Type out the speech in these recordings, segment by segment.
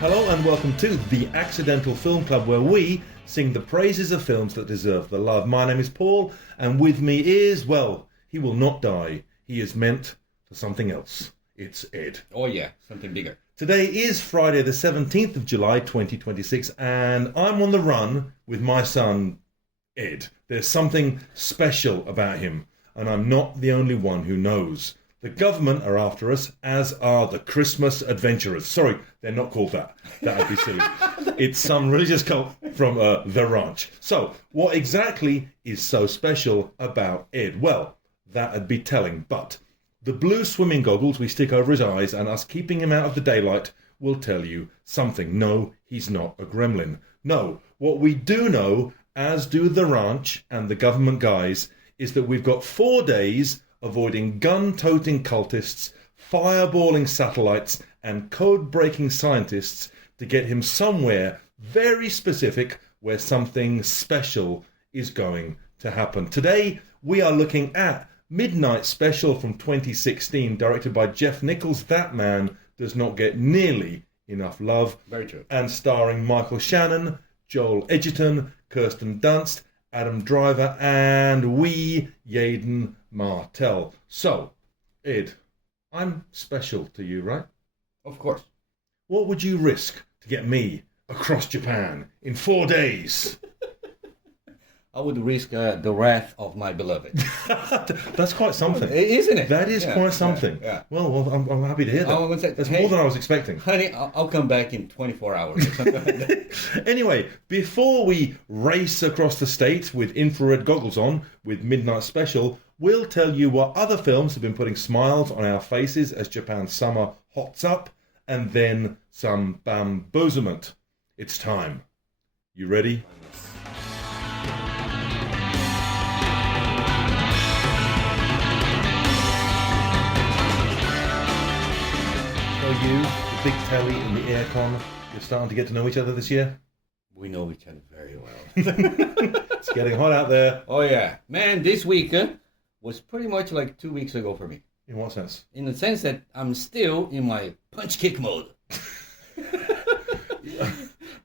Hello and welcome to the Accidental Film Club, where we sing the praises of films that deserve the love. My name is Paul, and with me is, well, he will not die. He is meant for something else. It's Ed. Oh yeah, something bigger. Today is Friday the 17th of July 2026, and I'm on the run with my son, Ed. There's something special about him, and I'm not the only one who knows. The government are after us, as are the Christmas adventurers. Sorry, they're not called that. That would be silly. It's some religious cult from the ranch. So, what exactly is so special about Ed? Well, that'd be telling, but the blue swimming goggles we stick over his eyes and us keeping him out of the daylight will tell you something. No, he's not a gremlin. No, what we do know, as do the ranch and the government guys, is that we've got 4 days avoiding gun-toting cultists, fireballing satellites, and code-breaking scientists to get him somewhere very specific where something special is going to happen. Today, we are looking at Midnight Special from 2016, directed by Jeff Nichols. That man does not get nearly enough love. Very true. And starring Michael Shannon, Joel Edgerton, Kirsten Dunst, Adam Driver, and wee Yaden Martell. So, Ed, I'm special to you, right? Of course. What would you risk to get me across Japan in 4 days? I would risk the wrath of my beloved. That's quite something. Isn't it? That is quite something. Yeah. Well, I'm happy to hear that. That's more than I was expecting. Honey, I'll come back in 24 hours or something like that. Anyway, before we race across the state with infrared goggles on with Midnight Special, we'll tell you what other films have been putting smiles on our faces as Japan's summer hots up, and then some bamboozlement. It's time. You ready? You, the big telly and the aircon, you're starting to get to know each other this year? We know each other very well. It's getting hot out there. Oh yeah. Man, this week was pretty much like 2 weeks ago for me. In what sense? In the sense that I'm still in my punch-kick mode.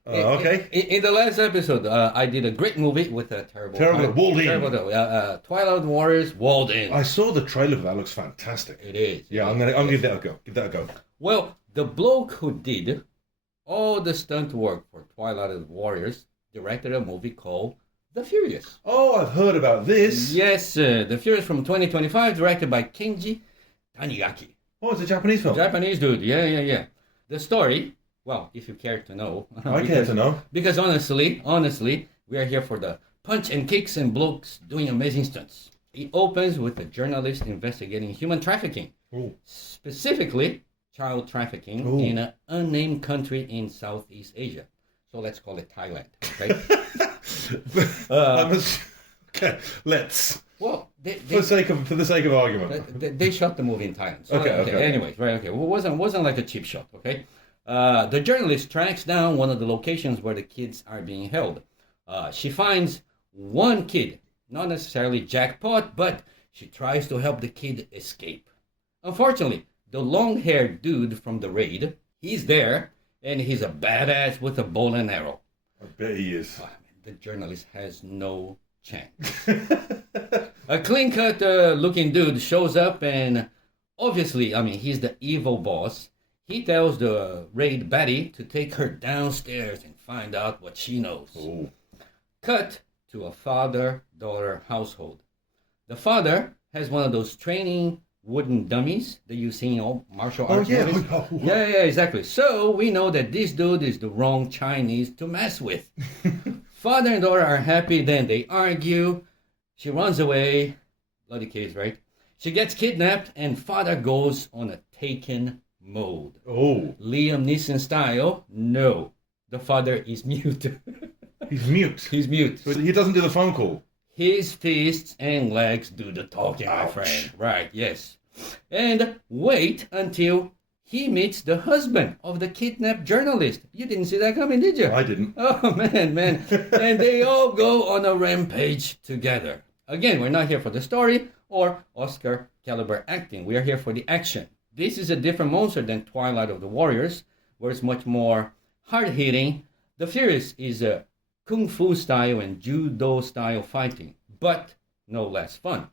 Okay. In the last episode, I did a great movie with a terrible Walled In. Twilight Warriors, Walled In. I saw the trailer for that. Looks fantastic. It is. Yeah, I'm gonna give that a go. Give that a go. Well, the bloke who did all the stunt work for Twilight Warriors directed a movie called The Furious. Oh, I've heard about this. Yes, The Furious from 2025, directed by Kenji Tanigaki. Oh, it's a Japanese film. Japanese dude, yeah. The story, well, if you care to know. I care to know. Because honestly, we are here for the punch and kicks and blokes doing amazing stunts. It opens with a journalist investigating human trafficking. Ooh. Specifically, child trafficking in an unnamed country in Southeast Asia. So let's call it Thailand, okay? Okay, let's. Well, for the sake of argument. They shot the movie in Thailand. So, okay. Anyways, right, okay. Well, it wasn't like a cheap shot, okay? The journalist tracks down one of the locations where the kids are being held. She finds one kid, not necessarily jackpot, but she tries to help the kid escape. Unfortunately, the long-haired dude from the raid, he's there, and he's a badass with a bow and arrow. I bet he is. The journalist has no chance. A clean-cut looking dude shows up, and obviously, he's the evil boss. He tells the raid baddie to take her downstairs and find out what she knows. Oh. Cut to a father-daughter household. The father has one of those training wooden dummies that you see in all martial arts movies. Yeah, exactly. So we know that this dude is the wrong Chinese to mess with. Father and daughter are happy, then they argue. She runs away. Bloody kids, right? She gets kidnapped, and father goes on a taken mode. Oh. Liam Neeson style, no. The father is mute. He's mute. He's mute. So he doesn't do the phone call. His fists and legs do the talking, my friend. Right, yes. And wait until he meets the husband of the kidnapped journalist. You didn't see that coming, did you? I didn't. Oh, man. And they all go on a rampage together. Again, we're not here for the story or Oscar caliber acting. We are here for the action. This is a different monster than Twilight of the Warriors, where it's much more hard-hitting. The Furious is a kung fu style and judo style fighting, but no less fun.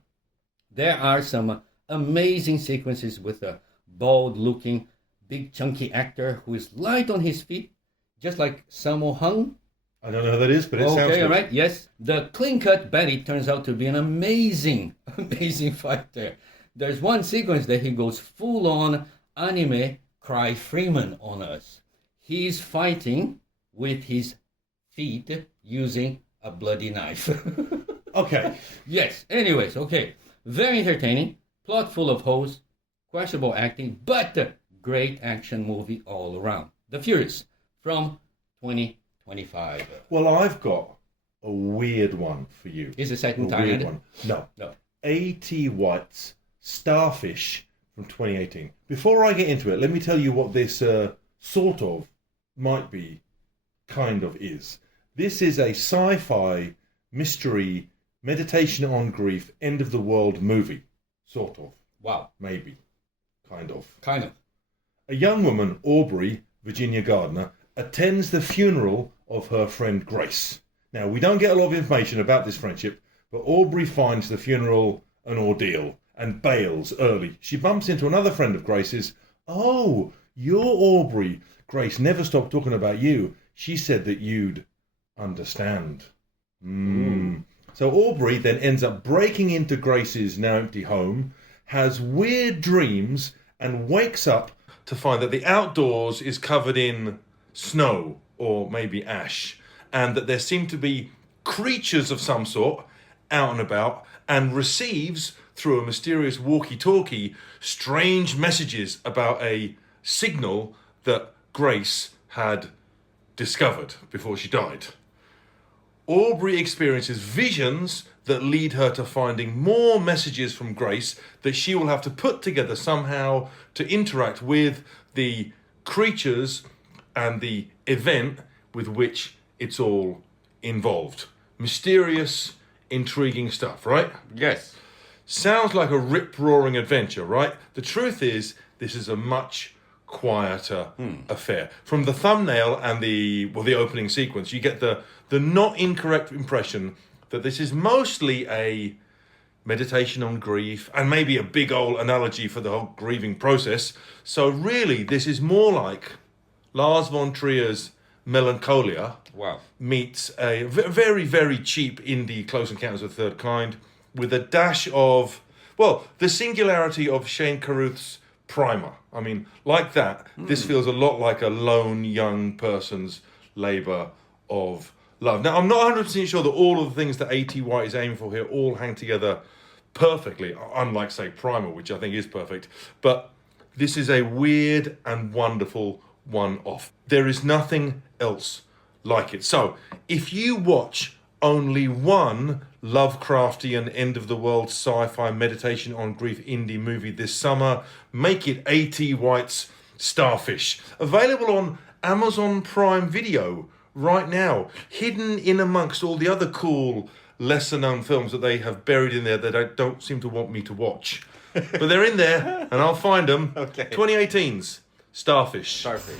There are some amazing sequences with a bald-looking, big chunky actor who is light on his feet, just like Sammo Hung. I don't know who that is, but it sounds good. Okay, all right, yes. The clean-cut Betty turns out to be an amazing, amazing fighter. There's one sequence that he goes full-on anime Cry Freeman on us. He's fighting with his feet using a bloody knife. Okay. Yes, anyways, okay. Very entertaining, plot full of hoes, questionable acting, but great action movie all around. The Furious from 2025. Well, I've got a weird one for you. Is the second a time? Weird one. No. A.T. White's Starfish from 2018. Before I get into it, let me tell you what this sort of might be, kind of is. This is a sci-fi mystery meditation on grief, end of the world movie. Sort of. Wow. Maybe. Kind of. Kind of. A young woman, Aubrey Virginia Gardner, attends the funeral of her friend Grace. Now, we don't get a lot of information about this friendship, but Aubrey finds the funeral an ordeal and bails early. She bumps into another friend of Grace's. Oh, you're Aubrey. Grace never stopped talking about you. She said that you'd understand. So Aubrey then ends up breaking into Grace's now empty home, has weird dreams, and wakes up to find that the outdoors is covered in snow or maybe ash, and that there seem to be creatures of some sort out and about, and receives through a mysterious walkie-talkie strange messages about a signal that Grace had discovered before she died. Aubrey experiences visions that lead her to finding more messages from Grace that she will have to put together somehow to interact with the creatures and the event with which it's all involved. Mysterious, intriguing stuff, right? Yes. Sounds like a rip-roaring adventure, right? The truth is, this is a much quieter affair. From the thumbnail and the opening sequence, you get the not incorrect impression that this is mostly a meditation on grief and maybe a big old analogy for the whole grieving process. So really, this is more like Lars von Trier's Melancholia meets a very, very cheap indie Close Encounters of the Third Kind with a dash of, well, the singularity of Shane Carruth's Primer. I mean, like that, this feels a lot like a lone young person's labour of love. Now, I'm not 100% sure that all of the things that A.T. White is aiming for here all hang together perfectly, unlike, say, Primer, which I think is perfect. But this is a weird and wonderful one-off. There is nothing else like it. So, if you watch only one Lovecraftian end-of-the-world sci-fi meditation on grief indie movie this summer, make it A.T. White's Starfish. Available on Amazon Prime Video right now, hidden in amongst all the other cool, lesser-known films that they have buried in there that I don't seem to want me to watch. But they're in there, and I'll find them. Okay. 2018's Starfish. Starfish.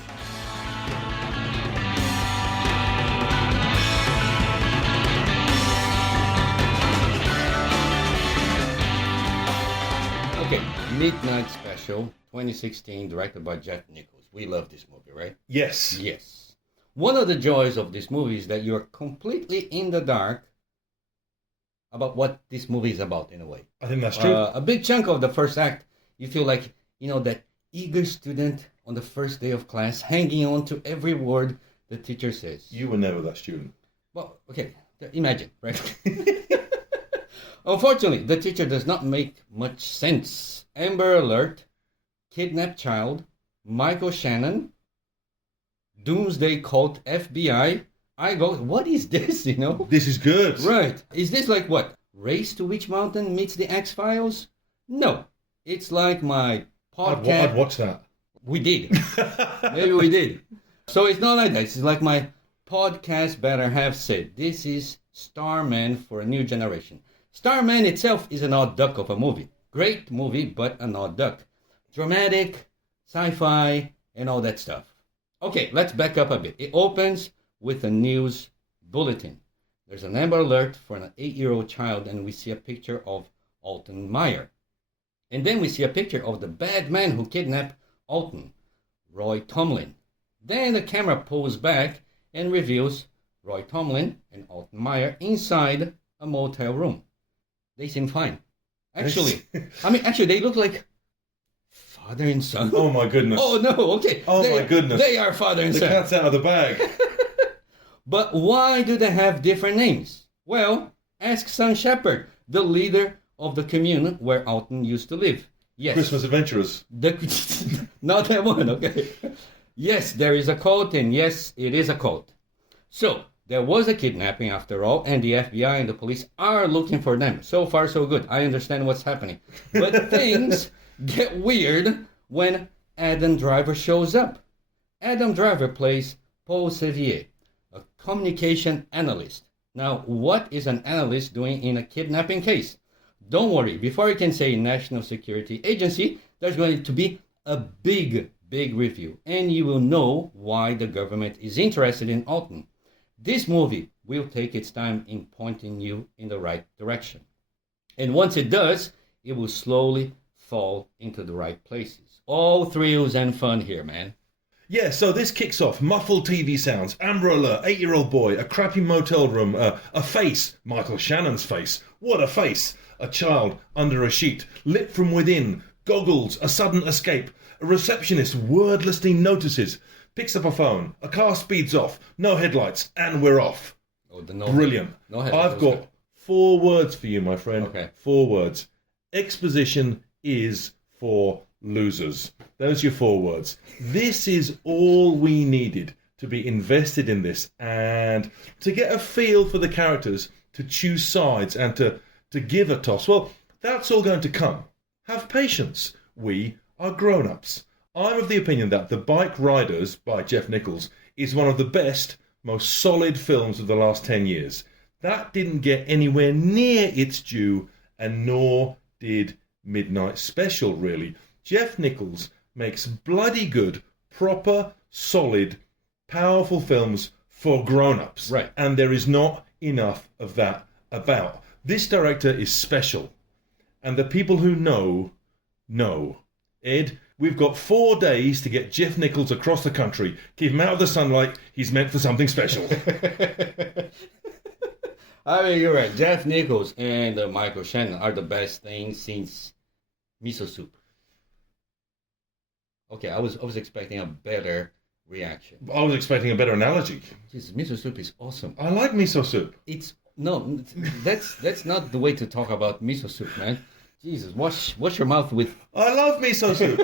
Okay, Midnight Special, 2016, directed by Jeff Nichols. We love this movie, right? Yes. Yes. One of the joys of this movie is that you're completely in the dark about what this movie is about, in a way. I think that's true. A big chunk of the first act, you feel like, that eager student on the first day of class, hanging on to every word the teacher says. You were never that student. Well, okay, imagine, right? Unfortunately, the teacher does not make much sense. Amber Alert, Kidnapped Child, Michael Shannon, Doomsday Cult, FBI. I go, what is this, This is good. Right. Is this like what? Race to Witch Mountain meets the X-Files? No. It's like my podcast. I'd watch that. We did. Maybe we did. So it's not like that. It's like my podcast better have said. This is Starman for a new generation. Starman itself is an odd duck of a movie. Great movie, but an odd duck. Dramatic, sci-fi, and all that stuff. Okay, let's back up a bit. It opens with a news bulletin. There's an Amber Alert for an 8-year-old child, and we see a picture of Alton Meyer. And then we see a picture of the bad man who kidnapped Alton, Roy Tomlin. Then the camera pulls back and reveals Roy Tomlin and Alton Meyer inside a motel room. They seem fine. Actually, they look like father and son. Oh my goodness. Oh no, okay. Oh my goodness. They are father and son. The cat's out of the bag. But why do they have different names? Well, ask Son Shepherd, the leader of the commune where Alton used to live. Yes. Christmas Adventurers. Not that one, okay. Yes, there is a cult, and yes, it is a cult. So, there was a kidnapping after all, and the FBI and the police are looking for them. So far, so good. I understand what's happening. But things get weird when Adam Driver shows up. Adam Driver plays Paul Sevier, a communication analyst. Now, what is an analyst doing in a kidnapping case? Don't worry, before you can say National Security Agency, there's going to be a big review, and you will know why the government is interested in Alton. This movie will take its time in pointing you in the right direction. And once it does, it will slowly fall into the right places. All thrills and fun here, man. Yeah, so this kicks off. Muffled TV sounds, Amber Alert, 8-year-old boy, a crappy motel room, a face, Michael Shannon's face. What a face! A child under a sheet, lit from within, goggles, a sudden escape. A receptionist wordlessly notices, picks up a phone, a car speeds off, no headlights, and we're off. Oh, Brilliant. No headlights. I've got 4 words for you, my friend. Okay. 4 words. Exposition is for losers. Those are your 4 words. This is all we needed to be invested in this and to get a feel for the characters, to choose sides and to give a toss. Well, that's all going to come. Have patience. We are grown-ups. I'm of the opinion that The Bike Riders by Jeff Nichols is one of the best, most solid films of the last 10 years. That didn't get anywhere near its due, and nor did Midnight Special, really. Jeff Nichols makes bloody good, proper, solid, powerful films for grown-ups. Right. And there is not enough of that about. This director is special. And the people who know. Ed, we've got 4 days to get Jeff Nichols across the country. Keep him out of the sunlight. He's meant for something special. I mean, you're right. Jeff Nichols and Michael Shannon are the best things since Miso Soup. Okay, I was expecting a better reaction. I was expecting a better analogy. Jesus, Miso Soup is awesome. I like miso soup. That's not the way to talk about miso soup, man. Jesus, wash your mouth with... I love miso soup.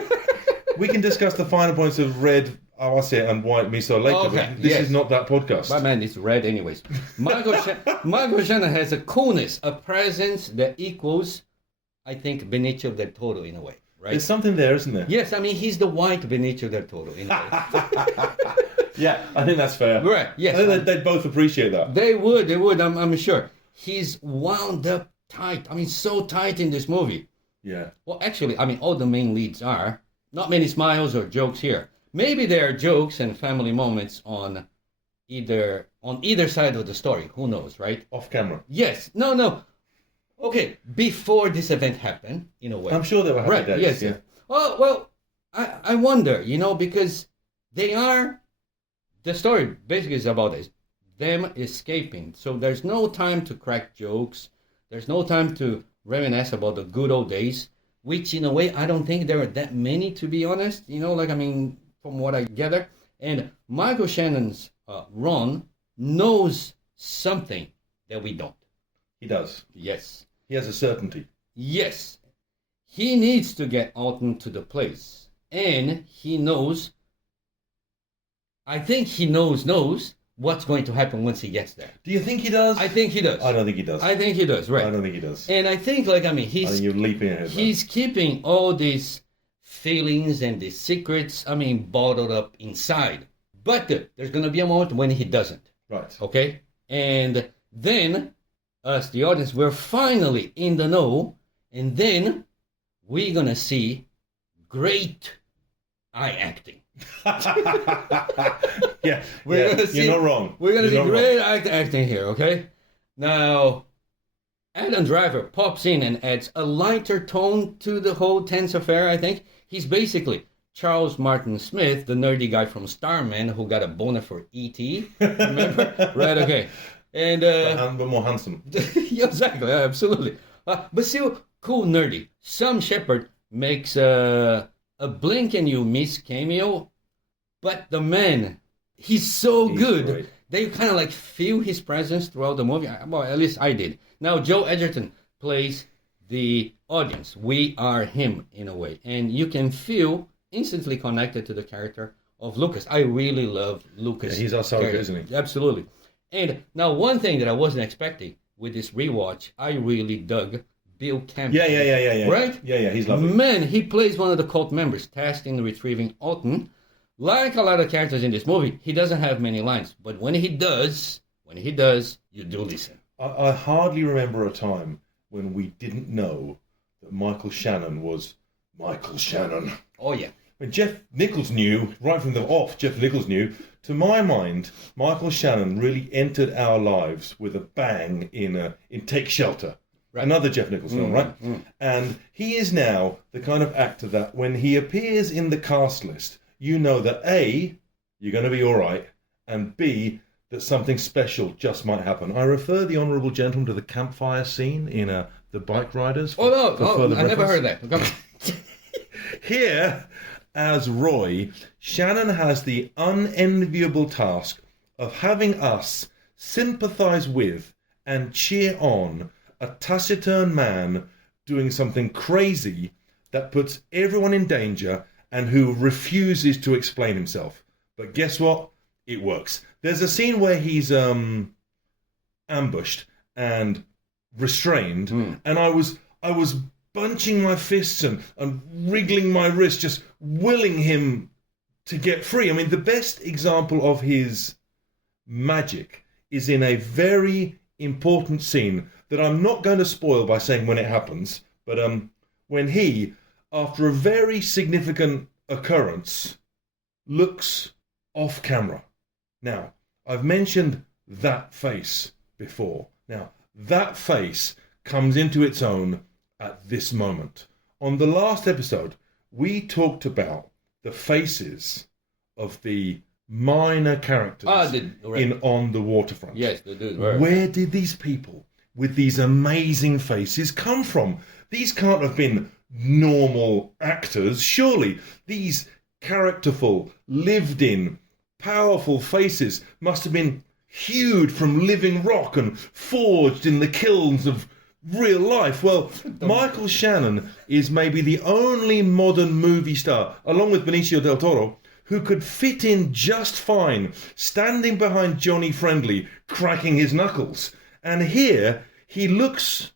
We can discuss the finer points of red awase and white miso later, Okay, but this yes. is not that podcast. My man, it's red anyways. Michael Shannon has a coolness, a presence that equals, I think, Benicio del Toro in a way, right? There's something there, isn't there? Yes, I mean, he's the white Benicio del Toro in a way. Yeah, I think that's fair. Right, yes. I think they'd both appreciate that. They would, I'm sure. He's wound up tight. I mean, so tight in this movie. Yeah. Well, actually, I mean, all the main leads are. Not many smiles or jokes here. Maybe there are jokes and family moments on either side of the story. Who knows, right? Off camera. Yes. No. Okay, before this event happened, in a way. I'm sure they were happy right, days. yes. Yeah. Oh, well, I wonder, because the story basically is about this. Them escaping. So there's no time to crack jokes. There's no time to reminisce about the good old days, which in a way, I don't think there are that many, to be honest. From what I gather. And Michael Shannon's Ron knows something that we don't. He does. Yes. He has a certainty. Yes. He needs to get Alton to the place. And he knows, I think he knows what's going to happen once he gets there. Do you think he does? I think he does. I don't think he does. I think he does, right. I don't think he does. And I think, I think you're leaping ahead. He's keeping all these feelings and these secrets, bottled up inside. But there's going to be a moment when he doesn't. Right. Okay? And then, us, the audience, we're finally in the know. And then, we're going to see great eye acting. Yeah, We're gonna see, you're not wrong. We're going to see You're not great acting here, okay? Now, Adam Driver pops in and adds a lighter tone to the whole tense affair, I think. He's basically Charles Martin Smith, the nerdy guy from Starman who got a boner for E.T. Remember? Right, okay. And but more handsome. yeah, exactly, absolutely. But still cool nerdy. Sam Shepard makes a blink and you miss cameo, but the man, he's so good great. that you kind of like feel his presence throughout the movie. Well, at least I did. Now, Joe Edgerton plays the audience. We are him in a way, and you can feel instantly connected to the character of Lucas. I really love Lucas. Yeah, he's our Ahsoka, isn't he? Absolutely. And now, one thing that I wasn't expecting with this rewatch, I really dug Bill Campbell. Yeah. Right? Yeah, he's lovely. Man, he plays one of the cult members tasked in retrieving Alton. Like a lot of characters in this movie, he doesn't have many lines, but when he does, you do listen. I hardly remember a time when we didn't know that Michael Shannon was Michael Shannon. Oh, yeah. When Jeff Nichols knew, right from the off, Jeff Nichols knew, to my mind, Michael Shannon really entered our lives with a bang in Take Shelter. Right. Another Jeff Nichols film, right? Mm. And he is now the kind of actor that when he appears in the cast list, you know that A, you're going to be all right, and B, that something special just might happen. I refer the Honourable Gentleman to the campfire scene in The Bike Riders. I never heard that. Come on. Here, as Roy, Shannon has the unenviable task of having us sympathise with and cheer on a taciturn man doing something crazy that puts everyone in danger and who refuses to explain himself. But guess what? It works. There's a scene where he's ambushed and restrained, and I was bunching my fists and wriggling my wrists, just willing him to get free. I mean, the best example of his magic is in a very important scene that I'm not going to spoil by saying when it happens, but when he, after a very significant occurrence, looks off camera. Now, I've mentioned that face before. Now, that face comes into its own at this moment. On the last episode, we talked about the faces of the minor characters in On the Waterfront. Yes, they do. Right. Where did these people with these amazing faces come from? These can't have been normal actors, surely. These characterful, lived-in, powerful faces must have been hewed from living rock and forged in the kilns of real life. Well, Michael Shannon is maybe the only modern movie star, along with Benicio del Toro, who could fit in just fine, standing behind Johnny Friendly, cracking his knuckles. And here, he looks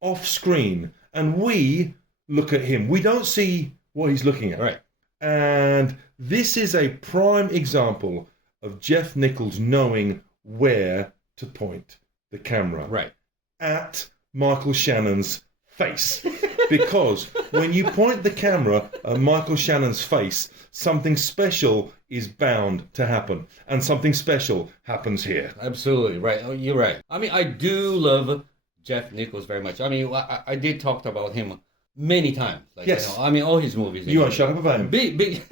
off screen, and we look at him. We don't see what he's looking at. Right. And this is a prime example of Jeff Nichols knowing where to point the camera. Right. At Michael Shannon's face. Because when you point the camera at Michael Shannon's face, something special is bound to happen. And something special happens here. Absolutely, right. Oh, you're right. I mean, I do love Jeff Nichols very much. I mean, I did talk about him many times. Like, yes. You know, I mean, all his movies. You won't shut up about him. Big.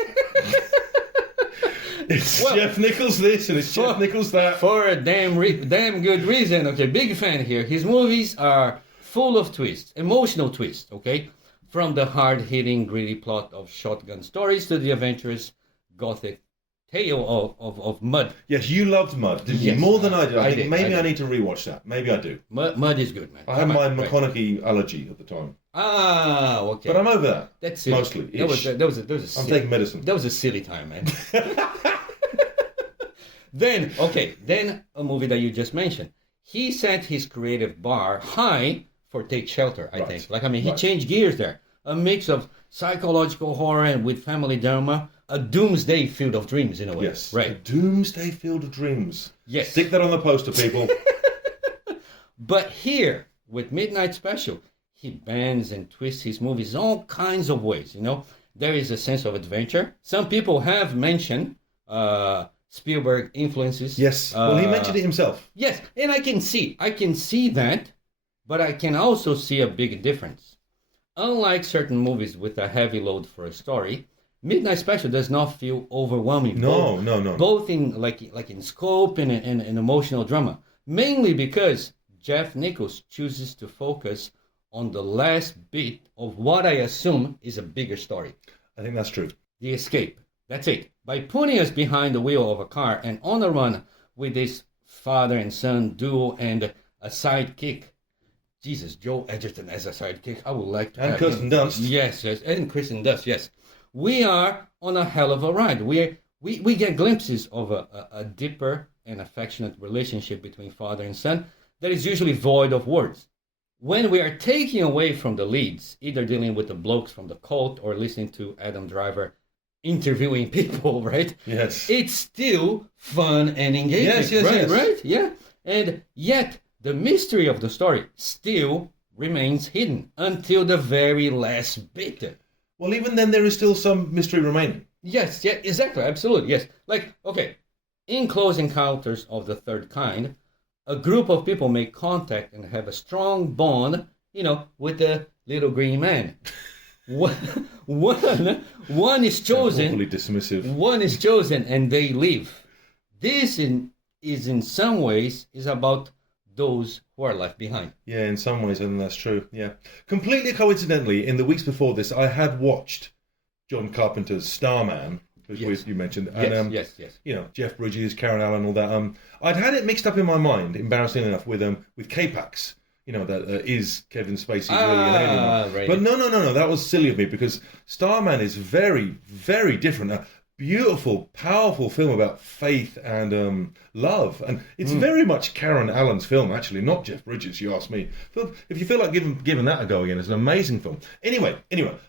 It's Jeff Nichols this and it's Jeff Nichols that. For a damn good reason. Okay, big fan here. His movies are full of twists, emotional twists, okay? From the hard-hitting, gritty plot of shotgun stories to the adventurous gothic tale of Mud. Yes, you loved Mud, didn't you? More than I did. I think maybe I need to rewatch that. Maybe I do. Mud is good, man. I had my McConaughey allergy at the time. Ah, okay. But I'm over that. That's it. Mostly. That was I'm taking medicine. That was a silly time, man. Then a movie that you just mentioned. He set his creative bar high for Take Shelter, I think. Like, I mean, he changed gears there. A mix of psychological horror and with family drama. A doomsday field of dreams, in a way. Yes. Right. A doomsday field of dreams. Yes. Stick that on the poster, people. But here, with Midnight Special, he bends and twists his movies all kinds of ways, you know. there is a sense of adventure. Some people have mentioned Spielberg influences. Yes. Well, he mentioned it himself. Yes, and I can see that, but I can also see a big difference. Unlike certain movies with a heavy load for a story, Midnight Special does not feel overwhelming. No. Both in like in scope and emotional drama. Mainly because Jeff Nichols chooses to focus on the last bit of what I assume is a bigger story. I think that's true. The escape. That's it. By putting us behind the wheel of a car and on a run with this father and son duo and a sidekick. Jesus, Joel Edgerton as a sidekick. I would like to. And Kirsten Dunst. Yes, and Kristen Dunst. Yes, we are on a hell of a ride. We get glimpses of a deeper and affectionate relationship between father and son that is usually void of words. When we are taken away from the leads, either dealing with the blokes from the cult or listening to Adam Driver interviewing people, right? Yes. It's still fun and engaging. Yes. Right? Yeah. And yet, the mystery of the story still remains hidden until the very last bit. Well, even then, there is still some mystery remaining. Yes, yeah, exactly, absolutely, yes. Like, okay, in Close Encounters of the Third Kind, a group of people make contact and have a strong bond, with the little green man. One is chosen. Awfully dismissive. One is chosen, and they leave. This is in some ways is about those who are left behind. Yeah, in some ways, I think that's true. Yeah. Completely coincidentally, in the weeks before this, I had watched John Carpenter's Starman, which you mentioned. And, yes. Jeff Bridges, Karen Allen, all that. I'd had it mixed up in my mind, embarrassingly enough, with K-Pax. That is Kevin Spacey's really an alien. Right. But no, that was silly of me, because Starman is very, very different. A beautiful, powerful film about faith and love. And it's very much Karen Allen's film, actually, not Jeff Bridges, you ask me. If you feel like giving that a go again, it's an amazing film. Anyway,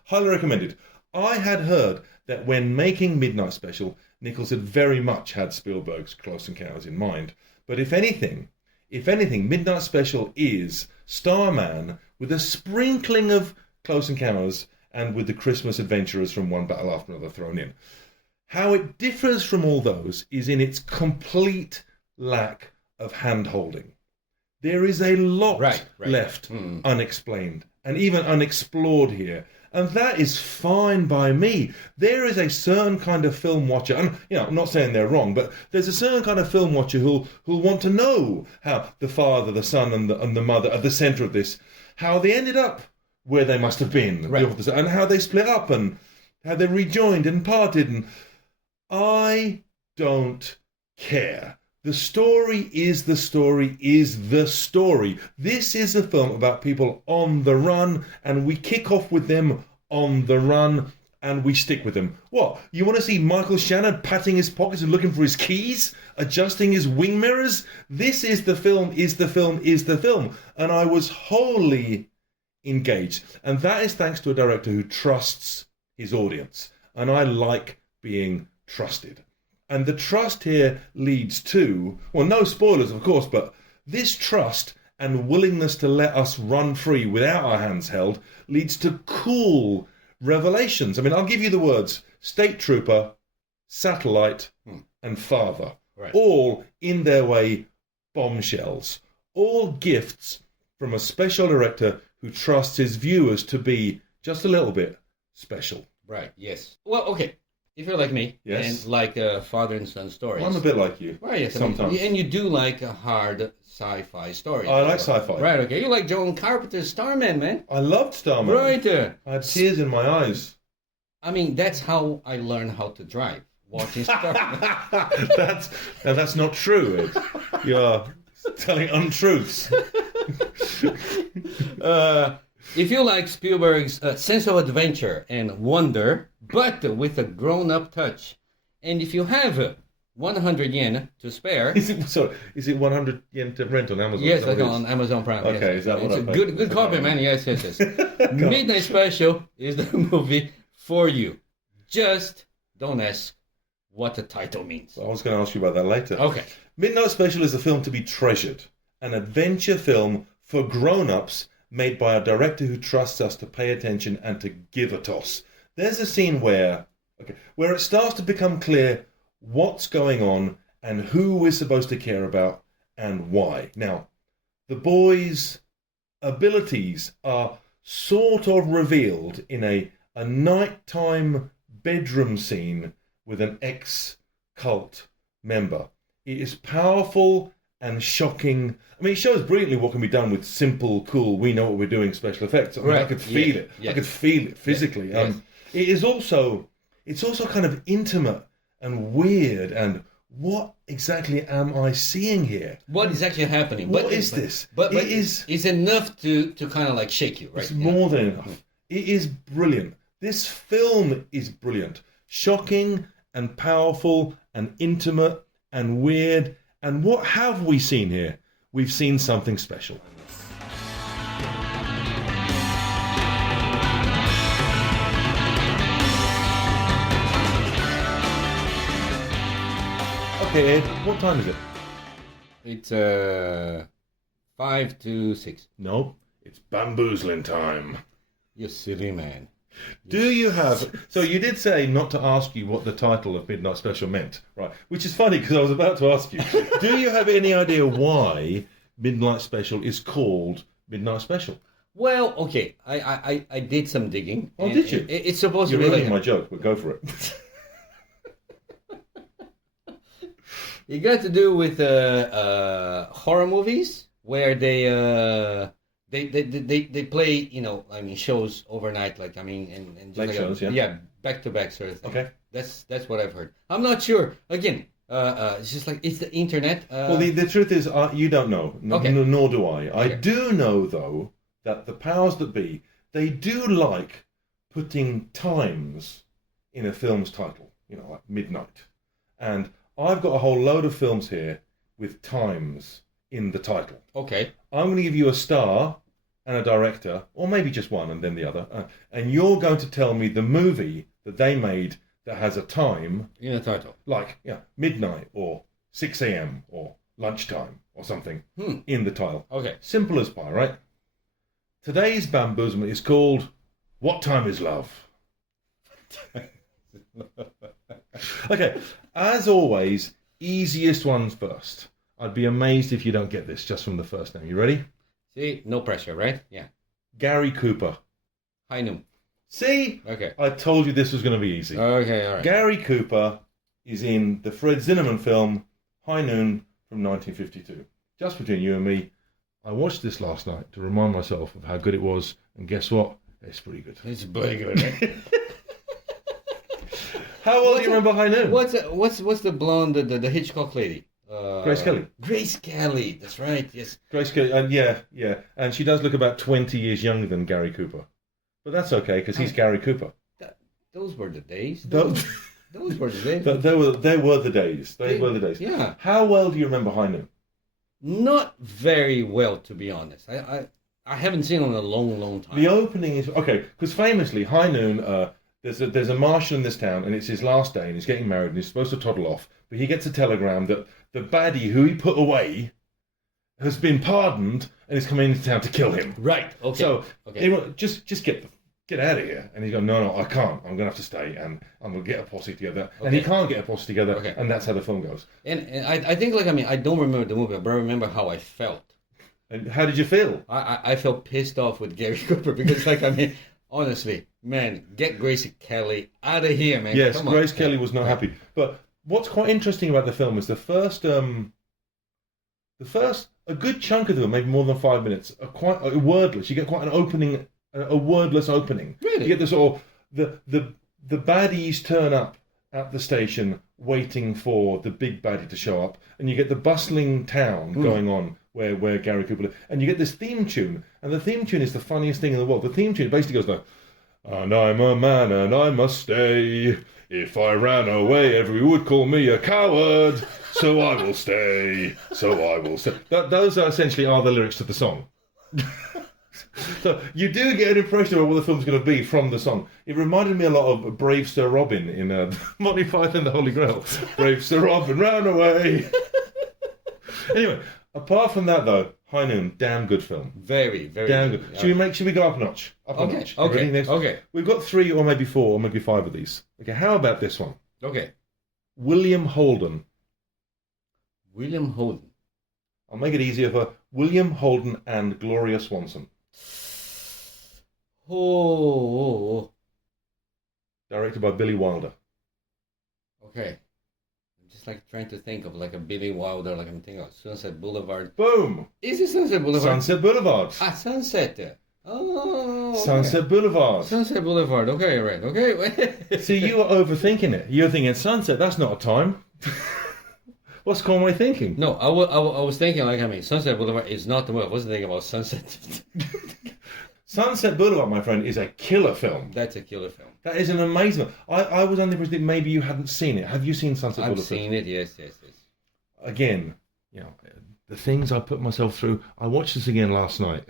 highly recommended. I had heard that when making Midnight Special, Nichols had very much had Spielberg's Close Encounters in mind. But if anything, Midnight Special is Starman with a sprinkling of Close Encounters and with the Christmas adventurers from One Battle After Another thrown in. How it differs from all those is in its complete lack of hand-holding. There is a lot left unexplained and even unexplored here. And that is fine by me. There is a certain kind of film watcher, and I'm not saying they're wrong, but there's a certain kind of film watcher who'll want to know how the father, the son, and the mother are the centre of this, how they ended up where they must have been, and how they split up, and how they rejoined and parted. And I don't care. The story is the story is the story. This is a film about people on the run, and we kick off with them on the run, and we stick with them. What? You want to see Michael Shannon patting his pockets and looking for his keys? Adjusting his wing mirrors? This is the film, is the film, is the film. And I was wholly engaged. And that is thanks to a director who trusts his audience. And I like being trusted. And the trust here leads to, well, no spoilers, of course, but this trust and willingness to let us run free without our hands held leads to cool revelations. I mean, I'll give you the words State Trooper, Satellite, and Father. Right. All, in their way, bombshells. All gifts from a special director who trusts his viewers to be just a little bit special. Right, yes. Well, okay. If you're like me, and like father and son stories. Well, I'm a bit like you. Right, yes. Sometimes. And you do like a hard sci-fi story. I like sci-fi. Right, okay. You like John Carpenter's Starman, man. I loved Starman. Right. I had tears in my eyes. I mean, that's how I learned how to drive, watching Starman. That's not true, Ed. You're telling untruths. If you like Spielberg's sense of adventure and wonder, but with a grown-up touch, and if you have 100 yen to spare... Is it 100 yen to rent on Amazon? Yes, on Amazon Prime. Okay, yes. Is that what it's a good copy, man. Yes. Midnight Special is the movie for you. Just don't ask what the title means. I was going to ask you about that later. Okay. Midnight Special is a film to be treasured. An adventure film for grown-ups made by a director who trusts us to pay attention and to give a toss. There's a scene where it starts to become clear what's going on and who we're supposed to care about and why. Now, the boys' abilities are sort of revealed in a nighttime bedroom scene with an ex-cult member. It is powerful and shocking. I mean, it shows brilliantly what can be done with simple, cool, we know what we're doing special effects. I mean, I could feel it. Yes. I could feel it physically. Yes. It is also, it's also kind of intimate and weird. And what exactly am I seeing here? What is actually happening? What is this? But it's enough to kind of like shake you, right? It's more than enough. It is brilliant. This film is brilliant. Shocking and powerful and intimate and weird. And what have we seen here? We've seen something special. Okay, Ed, what time is it? It's 5 to 6. No, it's bamboozling time. You silly man. Do you have... So you did say not to ask you what the title of Midnight Special meant, right? Which is funny because I was about to ask you. Do you have any idea why Midnight Special is called Midnight Special? Well, okay. I did some digging. Oh, did you? It's supposed You're to be ruining my joke, but go for it. It got to do with horror movies where they play, you know, I mean, shows overnight, like, I mean, and just like shows, yeah, back to back sort of thing. Okay, that's what I've heard. I'm not sure. Again, it's just like it's the internet. Well, the truth is, you don't know, nor do I. I do know though that the powers that be, they do like putting times in a film's title. You know, like midnight, and I've got a whole load of films here with times in the title. Okay. I'm going to give you a star and a director, or maybe just one and then the other, and you're going to tell me the movie that they made that has a time in the title, like midnight or 6 a.m. or lunchtime or something in the title. Okay. Simple as pie, right? Today's bamboozlement is called "What Time Is Love?" Okay, as always, easiest ones first. I'd be amazed if you don't get this just from the first name. You ready? See, no pressure, right? Yeah. Gary Cooper. High Noon. See? Okay. I told you this was going to be easy. Okay, all right. Gary Cooper is in the Fred Zinnemann film High Noon from 1952. Just between you and me, I watched this last night to remind myself of how good it was, and guess what? It's pretty good. It's pretty good, right? How well do you remember High Noon? What's the blonde, the Hitchcock lady? Grace Kelly. Grace Kelly, that's right, yes. Grace Kelly, and yeah. And she does look about 20 years younger than Gary Cooper. But that's okay, because he's Gary Cooper. Those were the days. Those were the days. They were the days. They were the days. Yeah. How well do you remember High Noon? Not very well, to be honest. I haven't seen it in a long time. The opening is... Okay, because famously, High Noon... There's a marshal in this town, and it's his last day, and he's getting married, and he's supposed to toddle off. But he gets a telegram that the baddie who he put away has been pardoned and is coming into town to kill him. Right. Okay. So just get out of here. And he's going, no, I can't. I'm going to have to stay, and I'm going to get a posse together. Okay. And he can't get a posse together, and that's how the film goes. And I think, like, I mean, I don't remember the movie, but I remember how I felt. And how did you feel? I felt pissed off with Gary Cooper because, like, I mean, honestly, man, get Grace Kelly out of here, man. Yes, Grace Kelly was not happy. But what's quite interesting about the film is the first a good chunk of them, maybe more than 5 minutes, are quite wordless. You get quite an opening, a wordless opening. Really? You get the sort of the baddies turn up at the station waiting for the big baddie to show up, and you get the bustling town going on where Gary Cooper lives, and you get this theme tune, and the theme tune is the funniest thing in the world. The theme tune basically goes like, and I'm a man and I must stay. If I ran away, everyone would call me a coward. So I will stay. So I will stay. Those are essentially the lyrics to the song. So you do get an impression of what the film's going to be from the song. It reminded me a lot of Brave Sir Robin in Monty Python and the Holy Grail. Brave Sir Robin ran away. Anyway, apart from that though, High Noon, damn good film. Very, very Damn good. Should we go up a notch? Up a notch. Okay. Next? Okay. We've got 3 or maybe 4 or maybe 5 of these. Okay, how about this one? Okay. William Holden. William Holden. I'll make it easier for William Holden and Gloria Swanson. Oh. Directed by Billy Wilder. Okay. I'm just like trying to think of like a Billy Wilder, like I'm thinking of Sunset Boulevard. Boom! Is it Sunset Boulevard? Sunset Boulevard. Sunset. Oh. Okay. Sunset Boulevard. Sunset Boulevard. Okay, right. Okay. See, you were overthinking it. You're thinking sunset. That's not a time. What's Conway thinking? No, I was thinking like, I mean, Sunset Boulevard is not the movie. I wasn't thinking about Sunset. Sunset Boulevard, my friend, is a killer film. That's a killer film. That is an amazing one. I was under the impression that maybe you hadn't seen it. Have you seen Sunset Boulevard? I've seen it, yes. Again, you know, the things I put myself through. I watched this again last night.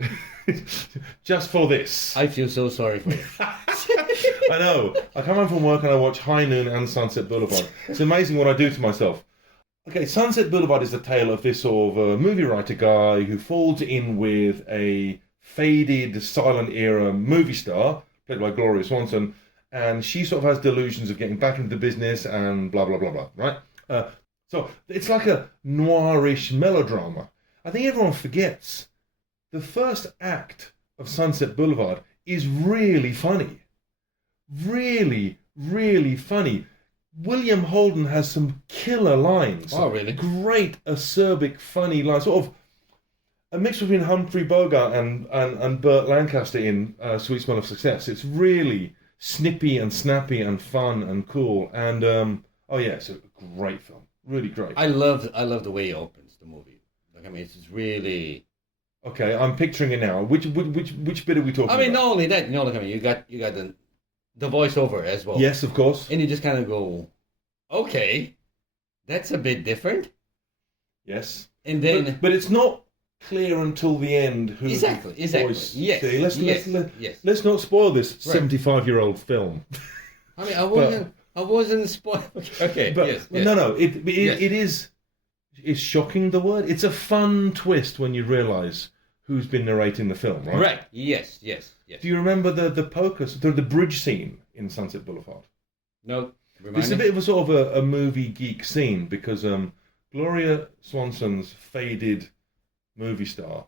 Just for this. I feel so sorry for you. I know. I come home from work and I watch High Noon and Sunset Boulevard. It's amazing what I do to myself. Okay, Sunset Boulevard is the tale of this sort of movie writer guy who falls in with a faded silent era movie star, played by Gloria Swanson, and she sort of has delusions of getting back into the business and blah, blah, blah, blah, right? So it's like a noirish melodrama. I think everyone forgets the first act of Sunset Boulevard is really funny. Really, really funny. William Holden has some killer lines. Oh, really? Great, acerbic, funny lines. Sort of a mix between Humphrey Bogart and Burt Lancaster in Sweet Smell of Success. It's really snippy and snappy and fun and cool. And, it's a great film. Really great. I love the way it opens the movie. Like, I mean, it's really... Okay, I'm picturing it now. Which bit are we talking about? I mean, not only that, like, I mean, you got the voiceover as well. Yes, of course. And you just kind of go, okay, that's a bit different. Yes. And then... But it's not clear until the end who Exactly. voice. Yes. See, let's not spoil this 75-year-old film. I mean, I wasn't spoiled. Okay, but, yes. No, it is shocking, the word? It's a fun twist when you realise who's been narrating the film, right? Right, yes. Do you remember the bridge scene in Sunset Boulevard? No, it's a bit of a sort of a movie geek scene because Gloria Swanson's faded movie star,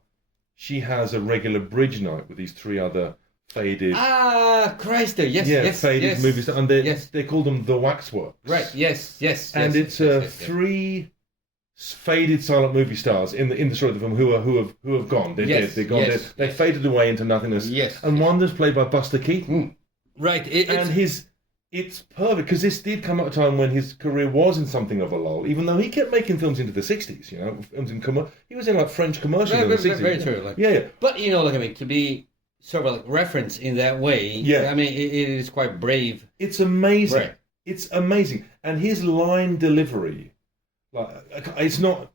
she has a regular bridge night with these 3 other faded... Christ, yes. Faded movie stars, and they call them the Waxworks. Right, yes. And it's 3 faded silent movie stars in the story of the film who have gone. They're dead. They're gone. They faded away into nothingness. Yes. And one is played by Buster Keaton. Right. It's perfect because this did come at a time when his career was in something of a lull, even though he kept making films into the 60s. You know, films he was in like French commercials in the 60s. Very true. Like, yeah. But like, I mean, to be sort of like referenced in that way. Yeah. I mean, it is quite brave. It's amazing. Right. It's amazing, and his line delivery. Like it's not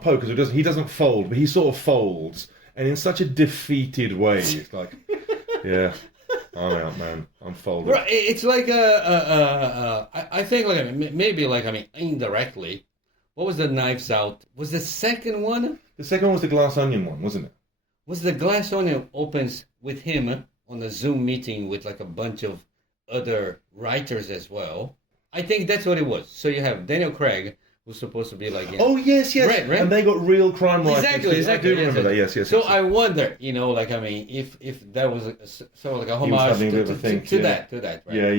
poker. He doesn't fold, but he sort of folds, and in such a defeated way. It's like, yeah, I'm out, man. I'm folded. Right. It's like I think like, I mean, maybe like, I mean, indirectly. What was the Knives Out? Was the second one? The second one was the Glass Onion one, wasn't it? Was the Glass Onion opens with him on a Zoom meeting with like a bunch of other writers as well? I think that's what it was. So you have Daniel Craig, who's supposed to be like... Oh, yes. Right. And they got real crime writers. Exactly. I do remember that, yes. So I wonder, like, I mean, if that was sort of like a homage to that, right? Yeah.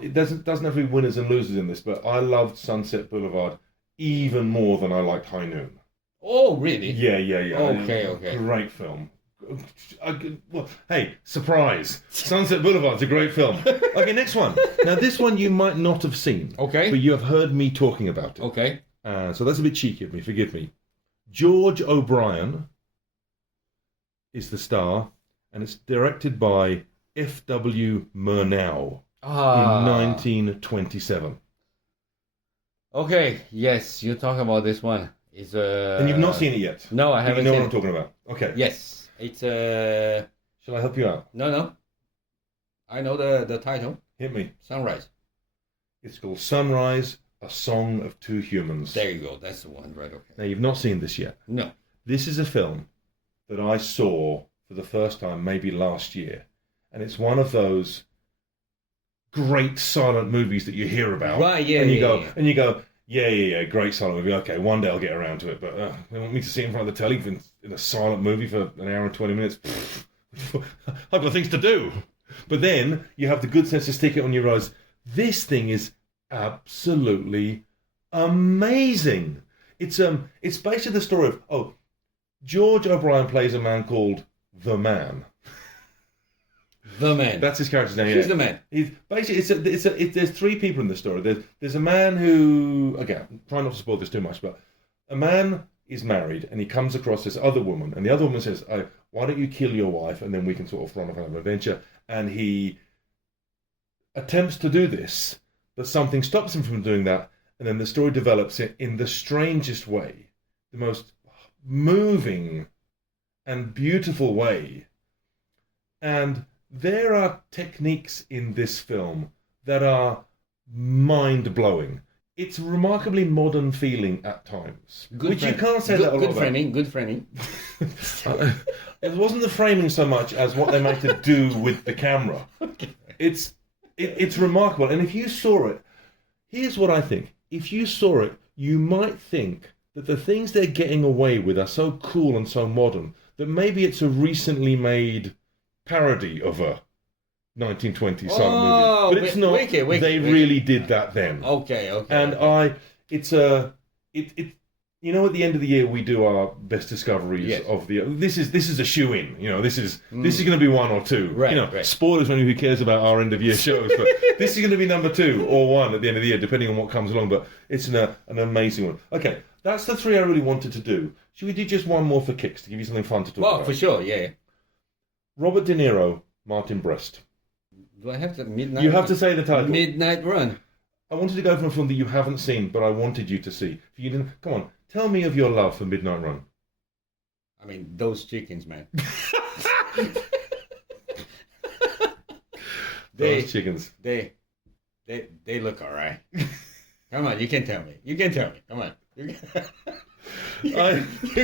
It doesn't have to be winners and losers in this, but I loved Sunset Boulevard even more than I liked High Noon. Oh, really? Yeah. Okay. Great film. Well, hey, surprise! Sunset Boulevard's a great film. Okay, next one. Now, this one you might not have seen. Okay. But you have heard me talking about it. Okay. So that's a bit cheeky of me, forgive me. George O'Brien is the star, and it's directed by F.W. Murnau in 1927. Okay, yes, you talk about this one. And you've not seen it yet? No, I haven't seen it. You know what I'm talking about? Okay. Yes. It's Shall I help you out? No. I know the title. Hit me. Sunrise. It's called Sunrise A Song of Two Humans. There you go. That's the one, right? Okay. Now, you've not seen this yet. No. This is a film that I saw for the first time maybe last year. And it's one of those great silent movies that you hear about. Right, yeah, and you yeah, go, yeah, great silent movie. Okay, one day I'll get around to it. But they want me to sit in front of the telly in a silent movie for an hour and 20 minutes. I've got things to do. But then you have the good sense to stick it on your eyes. This thing is absolutely amazing. It's basically the story of George O'Brien plays a man called The Man. The Man. That's his character's name. He's the man. He's basically there's three people in the story. There's a man who, again, try not to spoil this too much, but a man is married and he comes across this other woman, and the other woman says, "Oh, why don't you kill your wife and then we can sort of run off and have an adventure?" And he attempts to do this, but something stops him from doing that, and then the story develops in the strangest way, the most moving and beautiful way. And there are techniques in this film that are mind-blowing. It's a remarkably modern feeling at times, which you can't say that a lot about. Good framing. It wasn't the framing so much as what they managed to do with the camera. Okay. It's remarkable. And if you saw it, here's what I think. If you saw it, you might think that the things they're getting away with are so cool and so modern that maybe it's a recently made parody of a 1920s silent movie. But it's not. They really did that then. Okay. And you know, at the end of the year we do our best discoveries of the. This is a shoe-in. You know, this is going to be one or two. Right. You know, right. Spoilers for anyone who cares about our end of year shows, but this is going to be number 2 or 1 at the end of the year, depending on what comes along. But it's an amazing one. Okay, that's the 3 I really wanted to do. Should we do just one more for kicks to give you something fun to talk about? Well, for sure, yeah. Robert De Niro, Martin Brest. Do I have to midnight? You have to say the title. Midnight Run. I wanted to go for a film that you haven't seen, but I wanted you to see. If you didn't, come on, tell me of your love for Midnight Run. I mean, those chickens, man. Those chickens. They look all right. Come on, you can tell me. Come on. You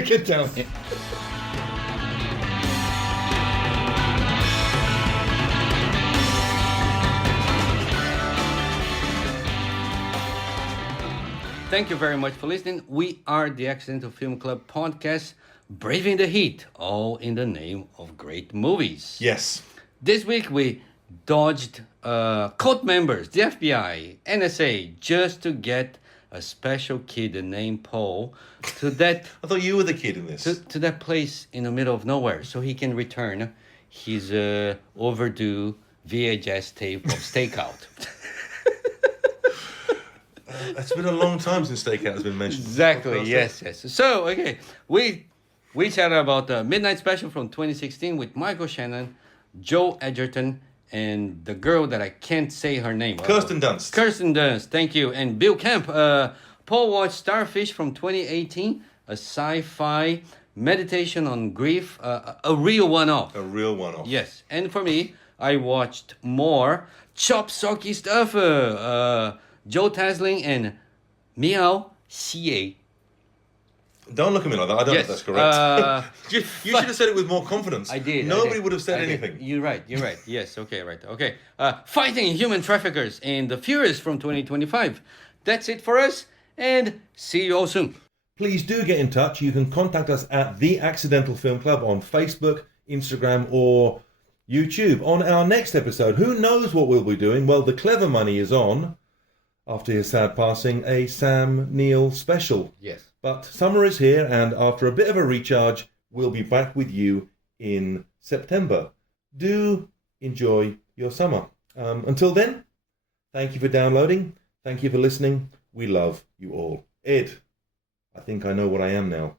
can tell me. Thank you very much for listening. We are the Accidental Film Club podcast, braving the heat, all in the name of great movies. Yes. This week we dodged cult members, the FBI, NSA, just to get a special kid named Paul to that. I thought you were the kid in this. To that place in the middle of nowhere, so he can return his overdue VHS tape of Stakeout. It's been a long time since Stakeout has been mentioned. Exactly. Yes. So, okay, we chatted about the Midnight Special from 2016 with Michael Shannon, Joe Edgerton, and the girl that I can't say her name. Kirsten Dunst. Kirsten Dunst. Thank you. And Bill Kemp. Paul watched Starfish from 2018, a sci-fi meditation on grief, a real one-off. A real one-off. Yes. And for me, I watched more Chop Socky stuff. Joe Tasling and Miao Xie. Don't look at me like that. I don't know if that's correct. You should have said it with more confidence. I did. Nobody would have said anything. You're right. Yes, okay, right. Okay. Fighting Human Traffickers and The Furious from 2025. That's it for us, and see you all soon. Please do get in touch. You can contact us at The Accidental Film Club on Facebook, Instagram, or YouTube. On our next episode, who knows what we'll be doing? Well, the Clever Money is on. After his sad passing, a Sam Neill special. Yes. But summer is here, and after a bit of a recharge, we'll be back with you in September. Do enjoy your summer. Until then, thank you for downloading. Thank you for listening. We love you all. Ed, I think I know what I am now.